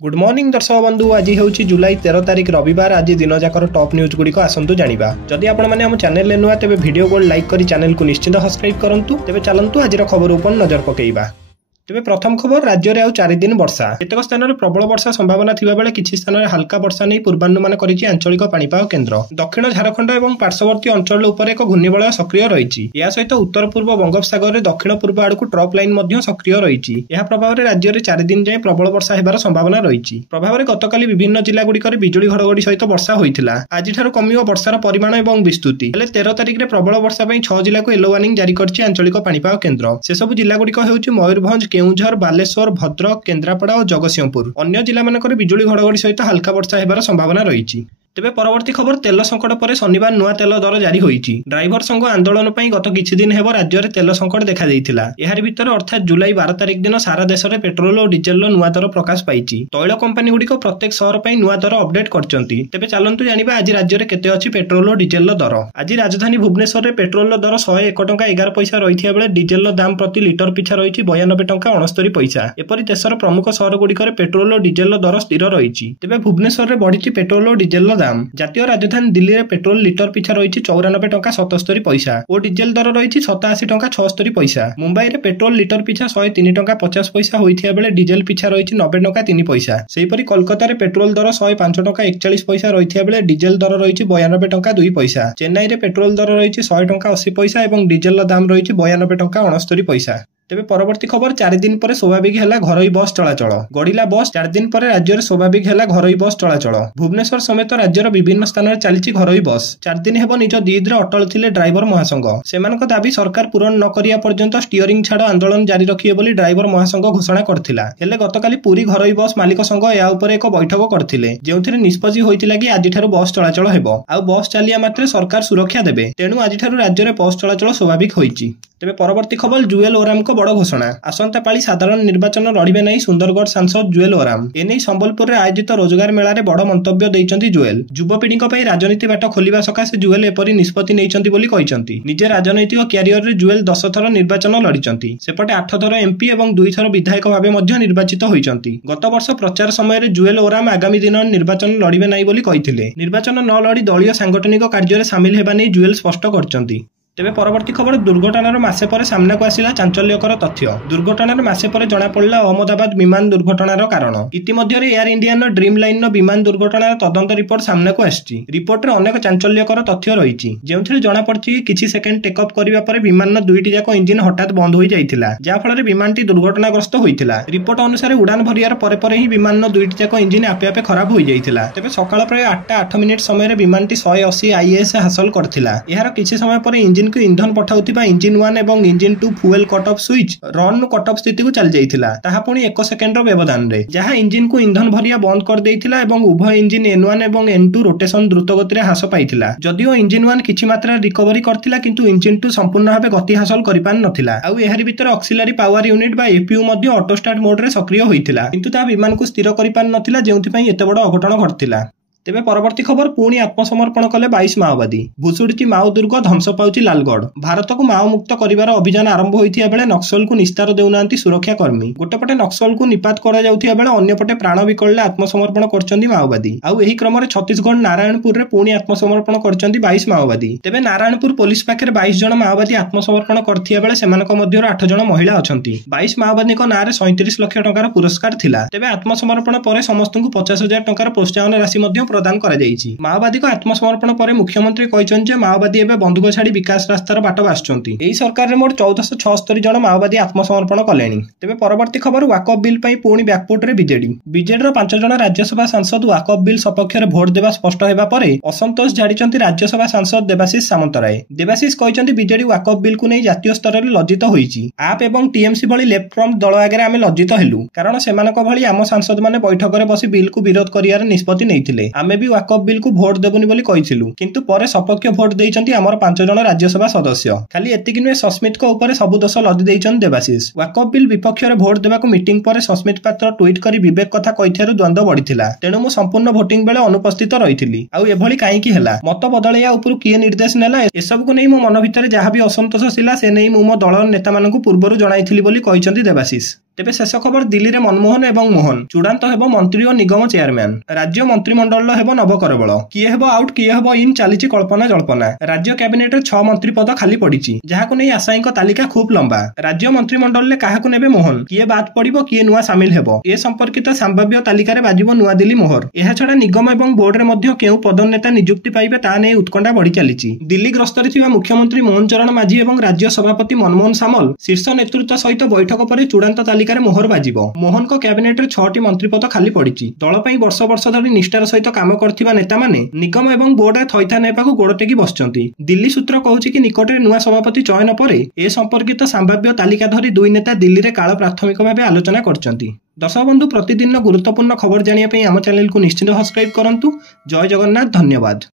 Good morning दर्शक बंधु आज हूँ जुलाई 13 तारिख रविवार। आज दिन जाकर टॉप न्यूज गुड़िक आसतु जानिबा। जदि आपण माने हम चैनल रे नुआ तेबे वीडियो को लाइक करी चैनल को निश्चित सब्सक्राइब करंतु। तेबे चलंतु आज खबर ऊपर नजर पकेइबा। तेबे प्रथम खबर राज्य में आउ 4 दिन वर्षा। केतक स्थान में प्रबल वर्षा संभावना थिबा बेले किछि स्थान में हल्का वर्षा नहीं पूर्वानुमान करिछि आंचलिक पाणीपाग केन्द्र। दक्षिण झारखंड और पार्श्ववर्ती अंचल उपर एक घूर्णिबलय सक्रिय रही। या सहित उत्तर पूर्व बंगोपसागर में दक्षिण पूर्व आड़ को ट्रफ लाइन मध्य सक्रिय रही। यह प्रभाव में राज्य में 4 दिन जाए प्रबल वर्षा होबार संभावना रही। प्रभाव में गतकाली विभिन्न जिला गुड़िक बिजुली घड़घड़ी सहित वर्षा होता। आज कमिव वर्षार परिमाण और विस्तृति। 13 तारिख में प्रबल वर्षा 6 जिला को येलो वार्निंग जारी करछि आंचलिक पाणीपाग केन्द्र। से सब जिला गुड़िक हेउछि मयूरभंज, केउंझर, बालेश्वर, भद्रक, केन्द्रापड़ा और जगतसिंहपुर। अन्य जिला मानकर बिजुली घड़घड़ी सहित हल्का वर्षा होबार संभावना रही। तेबे परवर्ती खबर तेल संकट पर शनिवार नुआ तेल दर जारी होईची। ड्राइवर संघ आंदोलन पर गत किछि दिन हेब राज्य में तेल संकट देखा देइथिला। एहार भितर अर्थात जुलाई 12 तारिख दिन सारा देश में पेट्रोल और डीजेल नुआ दर प्रकाश पाइची। तैल कंपनी गुड़िक प्रत्येक शहर पर नुआ दर अपडेट करचंती। तेबे चलंतु जानिबा आज राज्य में केते अछि पेट्रोल और डीजेल दर। आज राजधानी भुवनेश्वर में पेट्रोल दर 101 टंका 11 पैसा रही बेले डीजेल दाम प्रति लिटर पिछा रही 92 टंका 69 पैसा। एपरि देशर प्रमुख शहर गुड़िक पेट्रोल और डीजेल दर स्थिर रही। तेबे भुवनेश्वर में बढ़ी पेट्रोल और डीजेल दाम। जातीय राजधानी दिल्ली में पेट्रोल लिटर पिछा रही 94 टंका 77 पैसा और डीजेल दर रही 87 टंका 76 पैसा। मुंबई में पेट्रोल लिटर पिछा 103 टंका 50 पैसा होइथिया बेले डीजेल पिछा रही 90 टंका 3 पैसा। सेहीपरि कोलकाता में पेट्रोल दर 105 टंका 41 पैसा रही बेले डीजेल दर रही 92 टंका 2 पैसा। चेन्नई में पेट्रोल दर रही 100 टंका 80 पैसा और डीजेल दाम रही 92 टंका 69 पैसा। तेबे परवर्ती खबर 4 दिन पर स्वाभाविक है घरोई बस चलाचल। गड़िला बस 4 दिन पर राज्य में स्वाभाविक है घरोई बस चलाचल। भुवनेश्वर समेत राज्यर विभिन्न स्थान में चली घरोई बस। 4 दिन हेब निज दीद अटल थिले ड्राइवर महासंघ। सेमानक दाबी सरकार पूरण न करिया पर्यंत स्टीयरिंग छाड़ आंदोलन जारी रखिए बोली ड्राइवर महासंघ घोषणा करथिला। हेले गतकाली पुरी घरोई बस मालिक संघ या उपर एक बैठक करथिले जेउथिरे निष्पत्ति होइतिला कि आजिठारु बस चलाचल हेबो। आ बस चलिया मात्रे सरकार सुरक्षा देबे। तेणु आजिठारु राज्य में बस चलाचल स्वाभाविक होइची। तेबे परवर्ती खबर जुएल ओराम को बड़ घोषणा। आसंता पाली साधारण निर्वाचन लड़िबे नहीं सुंदरगढ़ सांसद जुएल ओराम। एने संबलपुर में आयोजित रोजगार मेला रे बड़ मंतव्य देइचंती जुएल। युवपीढ़ी को राजनीति बाट खोलिबा सकाशे जुएल एपरि निष्पत्ति नैचंती बोली कहिचंती। निजे राजनैतिक क्यारियर रे जुएल 10 थर निर्वाचन लड़िचंती। सेपटे 8 थर एमपी और 2 थर विधायक भावे मध्य निर्वाचित होइचंती। गत वर्ष प्रचार समय रे जुएल ओराम आगामी दिन निर्वाचन लड़िबे नहीं बोली कहिथिले। निर्वाचन न लड़ी दलीय सांगठनिक कार्य रे शामिल हेबा नै जुएल स्पष्ट करचंती। तेबे परवर्ती खबर दुर्घटनार मासे पर सामना को आसिला चांचल्यकर तथ्य। दुर्घटनार मासे पर जना पड़ला अहमदाबाद विमान दुर्घटनार कारण। इतिमध्य एयर इंडिया ड्रीम लाइन विमान दुर्घटनार तदंत रिपोर्ट सामना को आछि। रिपोर्ट रे अनेक चांचल्यकर तथ्य रही जेउथिरे जना पड़छि किछि सेकेंड टेक ऑफ करिवा पर विमान दुईटी जाक इंजिन हठात बंद होई जाइथिला जा फल विमानटी दुर्घटनाग्रस्त होइथिला। रिपोर्ट अनुसार उड़ान भरियार परे परे ही विमान दुईटी जाक इंजिन आपे आपे खराब होई जाइथिला। तेबे सकाळ प्राय 8:08 मिनिट समय रे विमानटी 180 आईएएस हासिल करथिला। एहार किछि समय पर इंजिन को ईंधन पठाउथिबा इंजिन 1 एवं engine 2 fuel cut off switch run cut off स्थिति को चल जाइथिला। ताहा पुणी 1 सेकेंड व्यवधान रे जहां इंजिन को ईंधन भरिया बंद कर देइथिला एवं उभय इंजिन N1 एवं N2 रोटेशन द्रुत गति रे ह्रास पाइथिला। जदिओ इंजिन 1 किछि मात्रा रिकवरी करथिला किंतु इंजिन 2 संपूर्ण भाबे गति हासिल करि पान नथिला। आउ एहारि भितर ऑक्सिलरी पावर यूनिट बा एपीयू मध्ये ऑटो स्टार्ट मोड रे सक्रिय होइथिला किंतु ता विमान को स्थिर करि पान नथिला जेउथि पई एते बड़ अघटन घटिला। तेबे परवर्ती खबर पुणी आत्मसमर्पण कले 22 माओवादी। भुसुड़ी माओ दुर्ग ध्वंस पाउची लालगढ़। भारत को माओ मुक्त करिवार अभियान आरंभ होइथिया बेले नक्सल को निस्तार देउनांती सुरक्षा कर्मी। गोटे पटे नक्सल को निपात करा जाउथिया बेले अन्य पटे प्राण विकलले आत्मसमर्पण करचंदी माओवादी। आउ एही क्रम रे छत्तीसगढ़ नारायणपुर रे पुणी आत्मसमर्पण करचंदी 22 माओवादी। तेबे नारायणपुर पुलिस पाखरे 22 जन माओवादी आत्मसमर्पण करथिया बेले सेमानक मध्यरो 8 जन महिला अछंती। 22 माओवादीक नारे 37 लाख टंकार पुरस्कार थिला। तेबे आत्मसमर्पण परे समस्तଙ୍କୁ 50,000 टंकार प्रोत्साहन राशि मध्य प्रदान करा जायछि। माओवादी को आत्मसमर्पण पर मुख्यमंत्री कहते माओवादी एवं बंधुक छाड़ी विकास रास्तार बाट बाछुंती। एही सरकार रे मोट 1476 जन माओवादी आत्मसमर्पण कलेनी। तेबे परवर्ती खबर वाकअप बिल पई पुणी बैकफुट रे बीजेडी 5 जन राज्यसभा सांसद वाकअप बिल सपक्ष रे भोट देबा स्पष्ट हेबा परे असंतोष झाड़िचंती राज्यसभा सांसद देवाशीष सामंतराय। देवाशीष कहते बीजेडी वाकअप बिल को नहीं जातीय स्तर रे लज्जित होईची। आप एवं टीएमसी भली लेफ्ट फ्रंट दल आगे आमे लज्जित हेलु कारण सेमानक भली आम सांसद माने बैठक रे बसी बिल को विरोध करियार निष्पत्ति नैथिले। आमे भी वाकअप बिल को भोट देबुनी बोली कहिथिलु किंतु परे सपक्ष भोट देइचंती हमर 5 जन राज्यसभा सदस्य। खाली एतिक नुहे सस्मित को ऊपर सब दोष लदी देइचन देवाशीष। वाकअप बिल विपक्ष रे भोट देबा को मीटिंग पर सस्मित पात्र ट्वीट करी विवेक कथा कहिथियारु द्वंद्व बढ़िथिला। तेणु मु संपूर्ण भोटिंग बेले अनुपस्थित रहिथिली। आउ एभली काहे की हेला मत बदलैया ऊपर किए निर्देश नेला एसब को नै मो मन भितर जहा भी असंतोष सिला से नै मु मो दल नेता मानकु पूर्वरु जणाइथिली बोली कहिचंती देवाशीष। तेबे शेष खबर दिल्ली रे मनमोहन एवं मोहन चूड़ांत हेबो मंत्री और निगम चेयरमैन राज्य मंत्रिमंडल हेबो नव करबल किए हेबो आउट किए हेबो इन चलीची कल्पना जल्पना राज्य कैबिनेट रे 6 मंत्री पद खाली पड़िछि जहाको नै आशायीक तालिका खूब लंबा राज्य मंत्रिमंडल ले काहाकु नेबे मोहन किए बात पड़िबो किए नुआ शामिल हेबो ए संपर्कित संभाव्य तालिका रे बाजिबो नुआ दिल्ली मोहर एहा छडा निगम एवं बोर्ड रे मध्य केउ पदोन्नता नियुक्ति पाइबे ता नै उत्कंठा बढ़ी चलीछि दिल्ली गस्तरे थिबा मुख्यमंत्री मोहन चरण माझी एवं राज्य सभापति मनमोहन सामल शीर्ष नेतृत्व सहित बैठक पर चूड़ांत तालिका रे मोहर बाजिबो मोहन को कैबिनेट रे 6टी मंत्री पद खाली पड़िछि दल पई वर्ष वर्ष धरि निष्ठार सहित काम करथिबा नेता माने निगम एवं बोर्ड रे थैथा नेपाकु गोड़टेकी बसचंती दिल्ली सूत्र कहूछि कि निकटरे नुआ सभापति चयन परे ए संपर्कित संभाव्य तालिका धरि दुई नेता दिल्ली रे काल प्राथमिक भाबे आलोचना करचंती दर्शक बंधु प्रतिदिन गुरुत्वपूर्ण खबर जानिया पई आम चैनल को निश्चित सब्सक्राइब करंतु जय जगन्नाथ धन्यवाद।